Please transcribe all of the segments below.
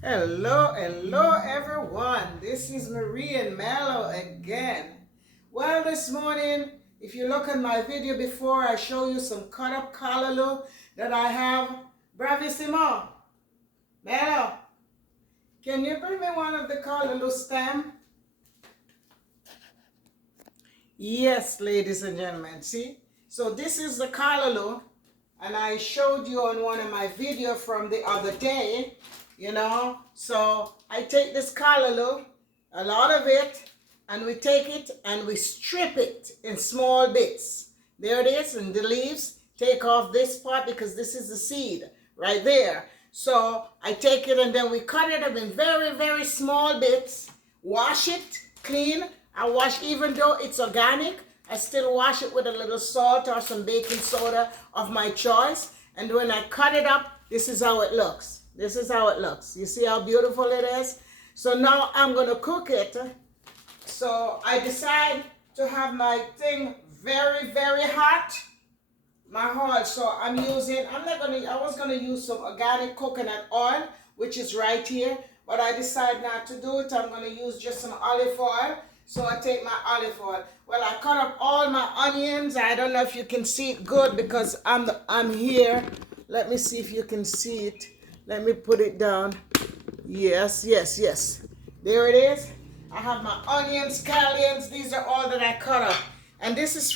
Hello, hello everyone. This is Marie and Mello again. Well, this morning, if you look at my video before, I show you some cut up Callaloo that I have. Bravissimo. Mello, can you bring me one of the Callaloo stem? Yes, ladies and gentlemen. See? So this is the Callaloo, and I showed you on one of my videos from the other day. So I take this Callaloo, a lot of it, and we take it and we strip it in small bits. There it is, and the leaves. Take off this part because this is the seed right there. So I take it and then we cut it up in very, very small bits. Wash it clean. I wash, even though it's organic, I still wash it with a little salt or some baking soda of my choice. And when I cut it up, this is how it looks. This is how it looks. You see how beautiful it is? So now I'm going to cook it. So I decide to have my thing very, very hot. So I was going to use some organic coconut oil, which is right here. But I decided not to do it. I'm going to use just some olive oil. So I take my olive oil. Well, I cut up all my onions. I don't know if you can see it good because I'm here. Let me see if you can see it. Let me put it down. Yes, yes, yes. There it is. I have my onions, scallions. These are all that I cut up. And this is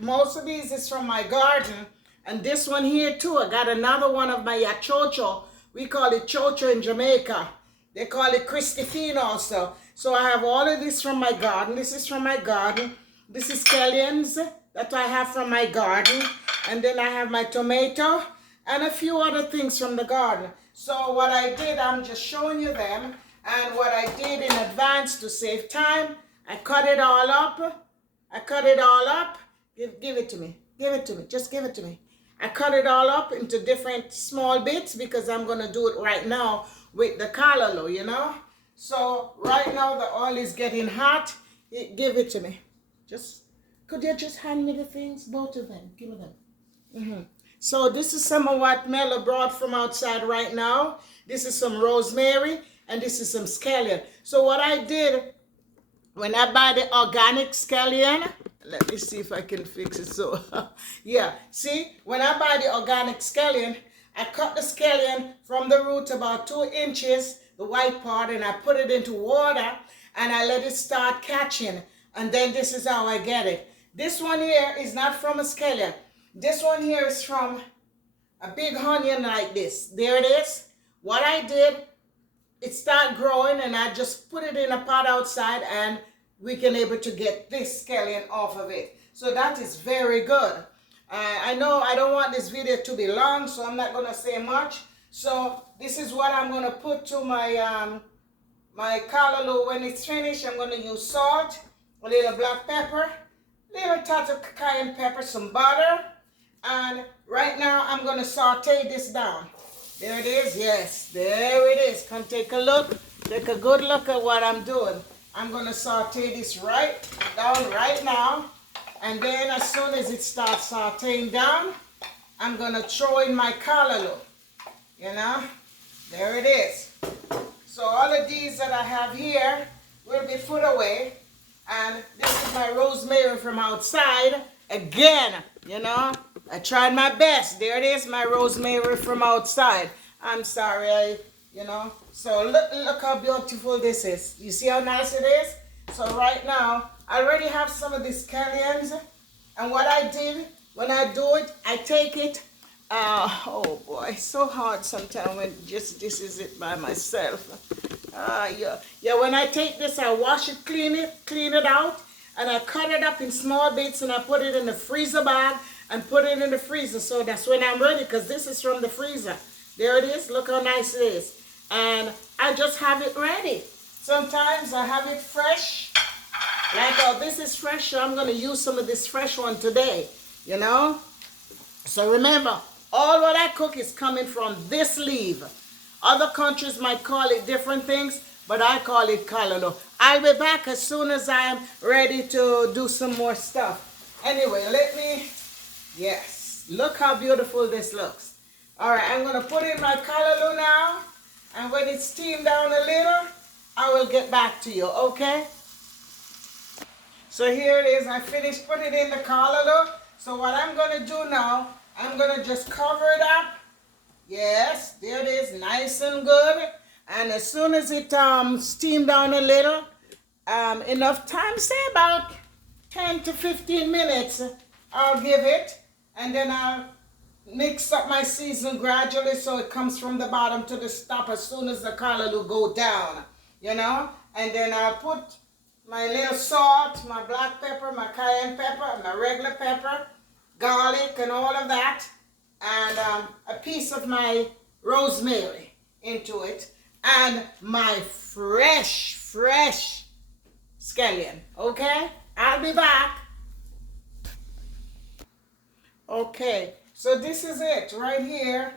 most of these is from my garden. And this one here too, I got another one of my chocho. We call it chocho in Jamaica. They call it Christopine also. So I have all of this from my garden. This is from my garden. This is scallions that I have from my garden. And then I have my tomato and a few other things from the garden. So what I did, I'm just showing you them. And what I did in advance to save time, I cut it all up. I cut it all up. Give it to me. Give it to me. Just give it to me. I cut it all up into different small bits because I'm going to do it right now with the Kallaloo, So right now the oil is getting hot. Give it to me. Could you just hand me the things? Both of them. Give me them. So this is some of what Mela brought from outside right now. This is some rosemary and this is some scallion. So what I did, when I buy the organic scallion, let me see if I can fix it. So, yeah, see, when I buy the organic scallion, I cut the scallion from the root about 2 inches, the white part, and I put it into water and I let it start catching. And then this is how I get it. This one here is not from a scallion. This one here is from a big onion like this. There it is. What I did, it started growing and I just put it in a pot outside and we can able to get this scallion off of it. So that is very good. I know I don't want this video to be long, so I'm not going to say much. So this is what I'm going to put to my my Callaloo. When it's finished, I'm going to use salt, a little black pepper, a little touch of cayenne pepper, some butter. And right now I'm going to saute this down. There it is. Yes, there it is. Come take a look. Take a good look at what I'm doing. I'm going to saute this right down right now. And then as soon as it starts sauteing down, I'm going to throw in my Callaloo. There it is. So all of these that I have here will be put away. And this is my rosemary from outside. Again, I tried my best. There it is, my rosemary from outside. I'm sorry, So look how beautiful this is. You see how nice it is? So right now, I already have some of these scallions. And what I did, when I do it, I take it. Oh boy, it's so hard sometimes when this is it by myself. Yeah, when I take this, I wash it, clean it out. And I cut it up in small bits and I put it in the freezer bag and put it in the freezer. So that's when I'm ready because this is from the freezer. There it is. Look how nice it is. And I just have it ready. Sometimes I have it fresh. Like, oh, this is fresh, so I'm going to use some of this fresh one today, So remember, all what I cook is coming from this leaf. Other countries might call it different things, but I call it Callaloo. I'll be back as soon as I am ready to do some more stuff. Anyway, yes, look how beautiful this looks. All right, I'm going to put in my Callaloo now. And when it's steamed down a little, I will get back to you, okay? So here it is. I finished putting it in the Callaloo. So what I'm going to do now, I'm going to just cover it up. Yes, there it is, nice and good. And as soon as it steamed down a little, enough time, say about 10 to 15 minutes, I'll give it. And then I'll mix up my season gradually so it comes from the bottom to the top as soon as the Callaloo go down, you know. And then I'll put my little salt, my black pepper, my cayenne pepper, my regular pepper, garlic and all of that, and a piece of my rosemary into it, and my fresh scallion, okay? I'll be back. Okay, so this is it right here.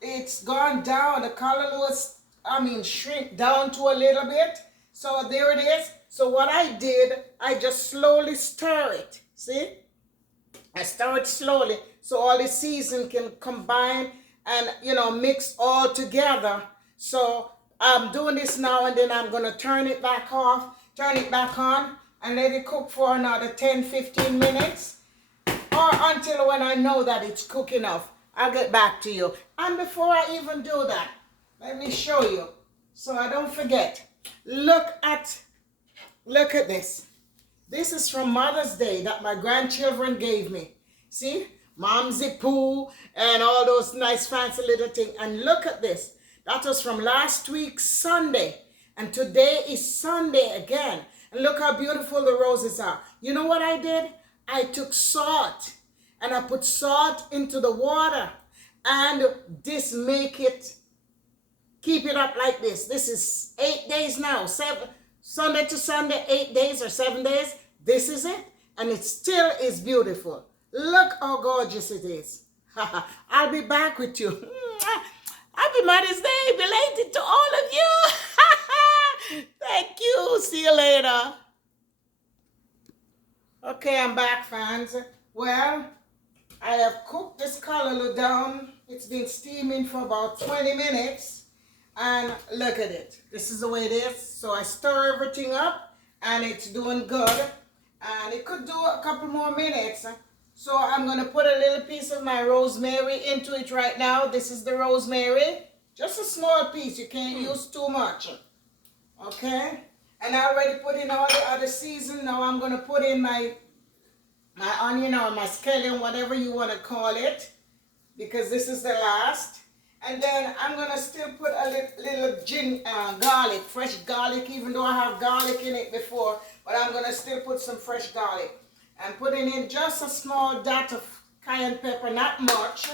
It's gone down. The Callaloo is, shrink down to a little bit. So there it is. So what I did, I just slowly stir it. See? I stir it slowly so all the season can combine and, you know, mix all together. So I'm doing this now, and then I'm going to turn it back off, turn it back on, and let it cook for another 10-15 minutes, or until when I know that it's cooked enough. I'll get back to you. And before I even do that, let me show you so I don't forget. Look at this. This is from Mother's Day that my grandchildren gave me. See? Momsy Poo and all those nice fancy little things. And look at this. That was from last week Sunday. And today is Sunday again. And look how beautiful the roses are. You know what I did? I took salt. And I put salt into the water. And this make it, keep it up like this. This is 8 days now. Sunday to Sunday, 8 days or 7 days. This is it. And it still is beautiful. Look how gorgeous it is. I'll be back with you. Happy Mother's Day, belated to all of you. Thank you. See you later. Okay, I'm back, fans. Well, I have cooked this Callaloo down. It's been steaming for about 20 minutes. And look at it. This is the way it is. So I stir everything up, and it's doing good. And it could do a couple more minutes. So I'm going to put a little piece of my rosemary into it right now. This is the rosemary. Just a small piece. You can't use too much. Okay? And I already put in all the other season. Now I'm going to put in my onion or my scallion, whatever you want to call it, because this is the last. And then I'm going to still put a little garlic, fresh garlic, even though I have garlic in it before. But I'm going to still put some fresh garlic. And putting in just a small dot of cayenne pepper, not much.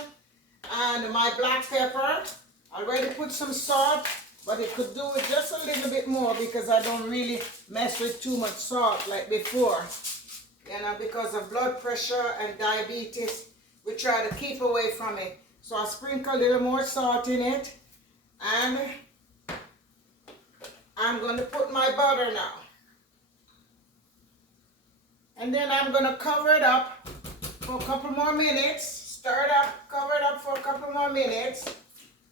And my black pepper. I already put some salt, but it could do with just a little bit more because I don't really mess with too much salt like before. You know, because of blood pressure and diabetes, we try to keep away from it. So I sprinkle a little more salt in it. And I'm going to put my butter now. And then I'm going to cover it up for a couple more minutes. Stir it up, cover it up for a couple more minutes.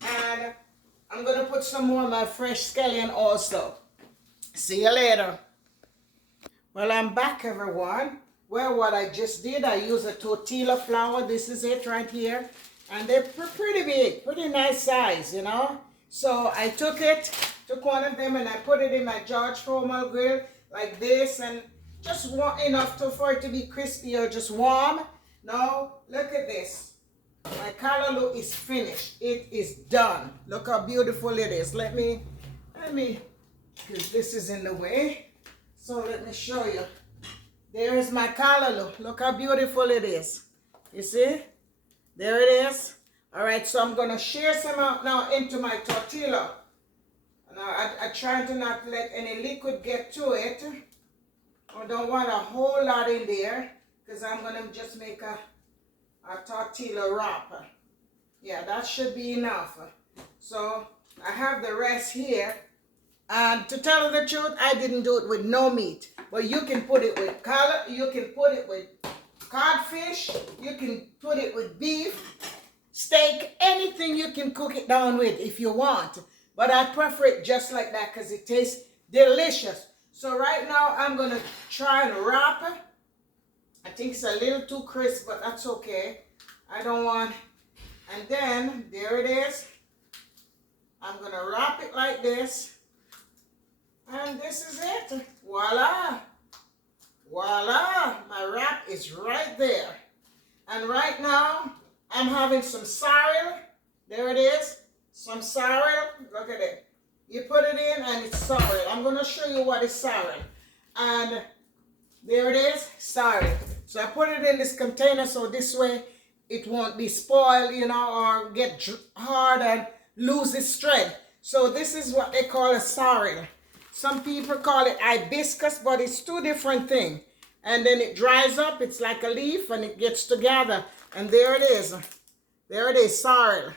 And I'm going to put some more of my fresh scallion also. See you later. Well, I'm back, everyone. Well, what I just did, I used a tortilla flour. This is it right here. And they're pretty big, pretty nice size, you know. So I took one of them, and I put it in my George Foreman grill like this, and just enough for it to be crispy or just warm. Now, look at this. My Kallaloo is finished. It is done. Look how beautiful it is. Let me, because this is in the way. So let me show you. There is my Kallaloo. Look how beautiful it is. You see? There it is. All right, so I'm going to share some out now into my tortilla. Now, I try to not let any liquid get to it. I don't want a whole lot in there because I'm going to just make a tortilla wrap. Yeah, that should be enough. So I have the rest here. And to tell the truth, I didn't do it with no meat. But you can put it with you can put it with codfish, you can put it with beef, steak, anything you can cook it down with if you want. but I prefer it just like that because it tastes delicious. So right now I'm going to try and wrap it. I think it's a little too crisp, but that's okay. I don't want, and then there it is. I'm going to wrap it like this. And this is it. Voila. Voila. My wrap is right there. And right now, I'm having some sorrel. There it is. Some sorrel. Look at it. You put it in and it's sorrel. I'm going to show you what is sorrel. And there it is. Sorrel. So I put it in this container so this way it won't be spoiled, you know, or get hard and lose its strength. So this is what they call a sorrel. Some people call it hibiscus, but it's two different things. And then it dries up. It's like a leaf and it gets together. And there it is. There it is, sorrel.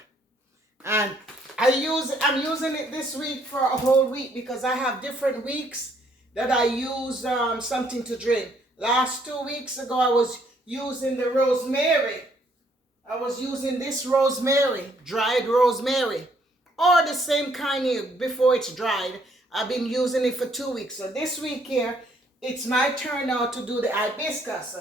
And I'm using it this week for a whole week because I have different weeks that I use something to drink. Last 2 weeks ago, I was using the rosemary. I was using this rosemary, dried rosemary, or the same kind here before it's dried. I've been using it for 2 weeks. So this week here, it's my turn now to do the hibiscus.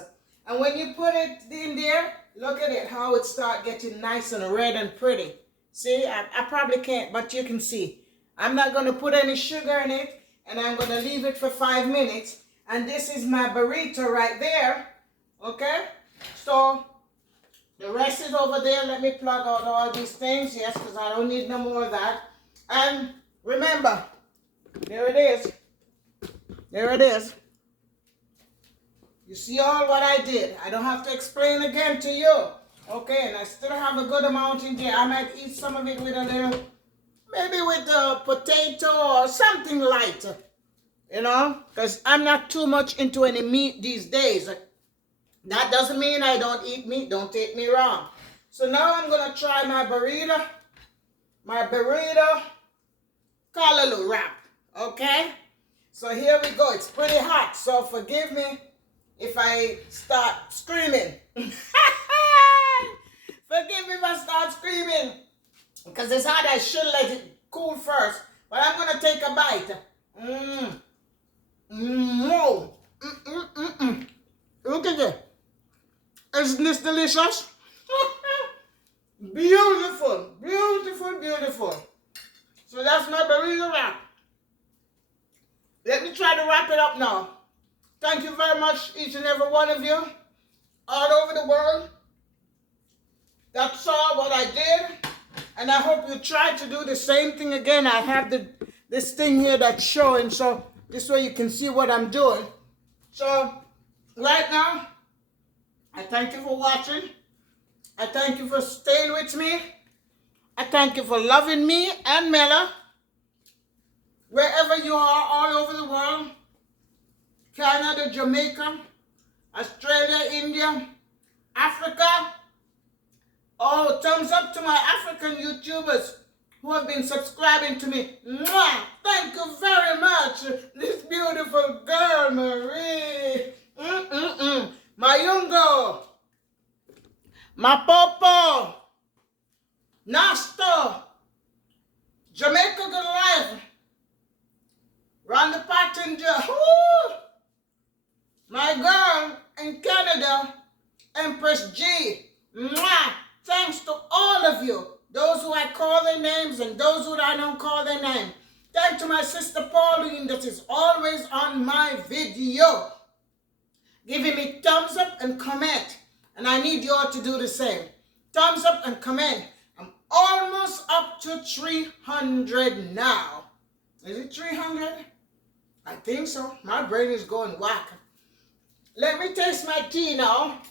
And when you put it in there, look at it, how it start getting nice and red and pretty. See, I probably can't, but you can see. I'm not going to put any sugar in it, and I'm going to leave it for 5 minutes. And this is my burrito right there, okay? So the rest is over there. Let me plug out all these things, yes, because I don't need no more of that. And remember, there it is. There it is. You see all what I did. I don't have to explain again to you. Okay, and I still have a good amount in there. I might eat some of it with a little, maybe with a potato or something light. You know, because I'm not too much into any meat these days. That doesn't mean I don't eat meat. Don't take me wrong. So now I'm going to try my burrito Callaloo wrap. Okay? So here we go. It's pretty hot. So forgive me if I start screaming. Forgive me if I start screaming. Because it's hot. I should let it cool first. But I'm going to take a bite. Look at it. Isn't this delicious? Beautiful, beautiful, beautiful. So that's my burrito wrap. Let me try to wrap it up now. Thank you very much, each and every one of you, all over the world, that saw what I did. And I hope you try to do the same thing again. I have this thing here that's showing, so this way you can see what I'm doing. So, right now, I thank you for watching. I thank you for staying with me. I thank you for loving me and Mela. Wherever you are, all over the world. Canada, Jamaica, Australia, India, Africa. Oh, thumbs up to my African YouTubers who have been subscribing to me. Mwah! Thank you very much. This beautiful girl, Marie. My Yungo. My Popo. Nasto. Jamaica Good Life. Rhonda Pottinger. My girl in Canada, Empress G. Mwah! Thanks to all of you. Those who I call their names and those who I don't call their name. Thanks to my sister Pauline that is always on my video, giving me thumbs up and comment. And I need you all to do the same. Thumbs up and comment. I'm almost up to 300 now. Is it 300? I think so. My brain is going whack. Let me taste my tea now.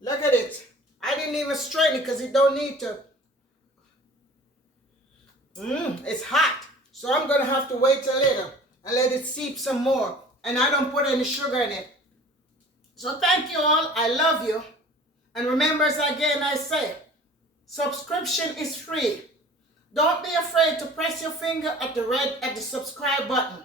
Look at it. I didn't even strain it because it don't need to. It's hot. So I'm going to have to wait a little and let it seep some more. And I don't put any sugar in it. So thank you all. I love you. And remember, as again I say, subscription is free. Don't be afraid to press your finger at the subscribe button.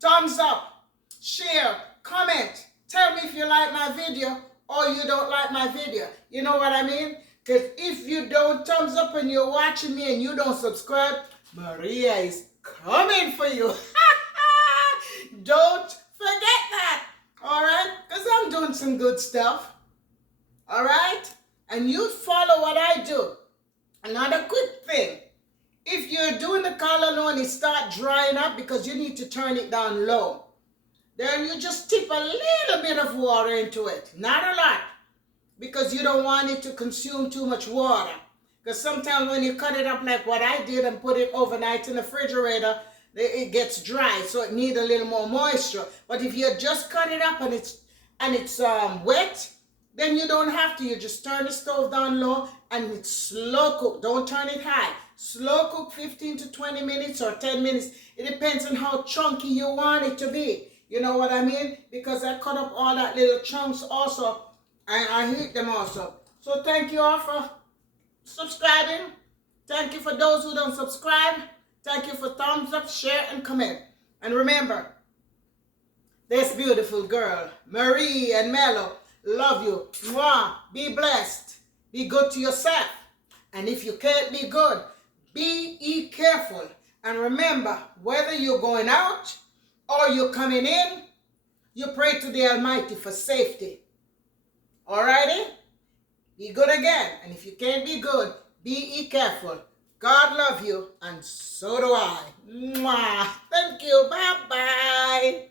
Thumbs up, share, comment. Tell me if you like my video or you don't like my video. You know what I mean? Because if you don't thumbs up and you're watching me and you don't subscribe, Maria is coming for you. Don't forget that. All right? Because I'm doing some good stuff. All right? And you follow what I do. Another quick thing. If you're doing the Kallaloo and it start drying up because you need to turn it down low, then you just tip a little bit of water into it. Not a lot. Because you don't want it to consume too much water. Because sometimes when you cut it up like what I did and put it overnight in the refrigerator, it gets dry, so it needs a little more moisture. But if you just cut it up and it's wet, then you don't have to. You just turn the stove down low and it's slow cook. Don't turn it high. Slow cook 15 to 20 minutes or 10 minutes. It depends on how chunky you want it to be. You know what I mean? Because I cut up all that little chunks also. I heat them also. So thank you all for subscribing. Thank you for those who don't subscribe. Thank you for thumbs up, share, and comment. And remember, this beautiful girl, Marie and Mello, love you. Mwah. Be blessed. Be good to yourself. And if you can't be good, be careful. And remember, whether you're going out or you're coming in, you pray to the Almighty for safety. Alrighty? Be good again. And if you can't be good, be careful. God love you, and so do I. Mwah. Thank you. Bye-bye.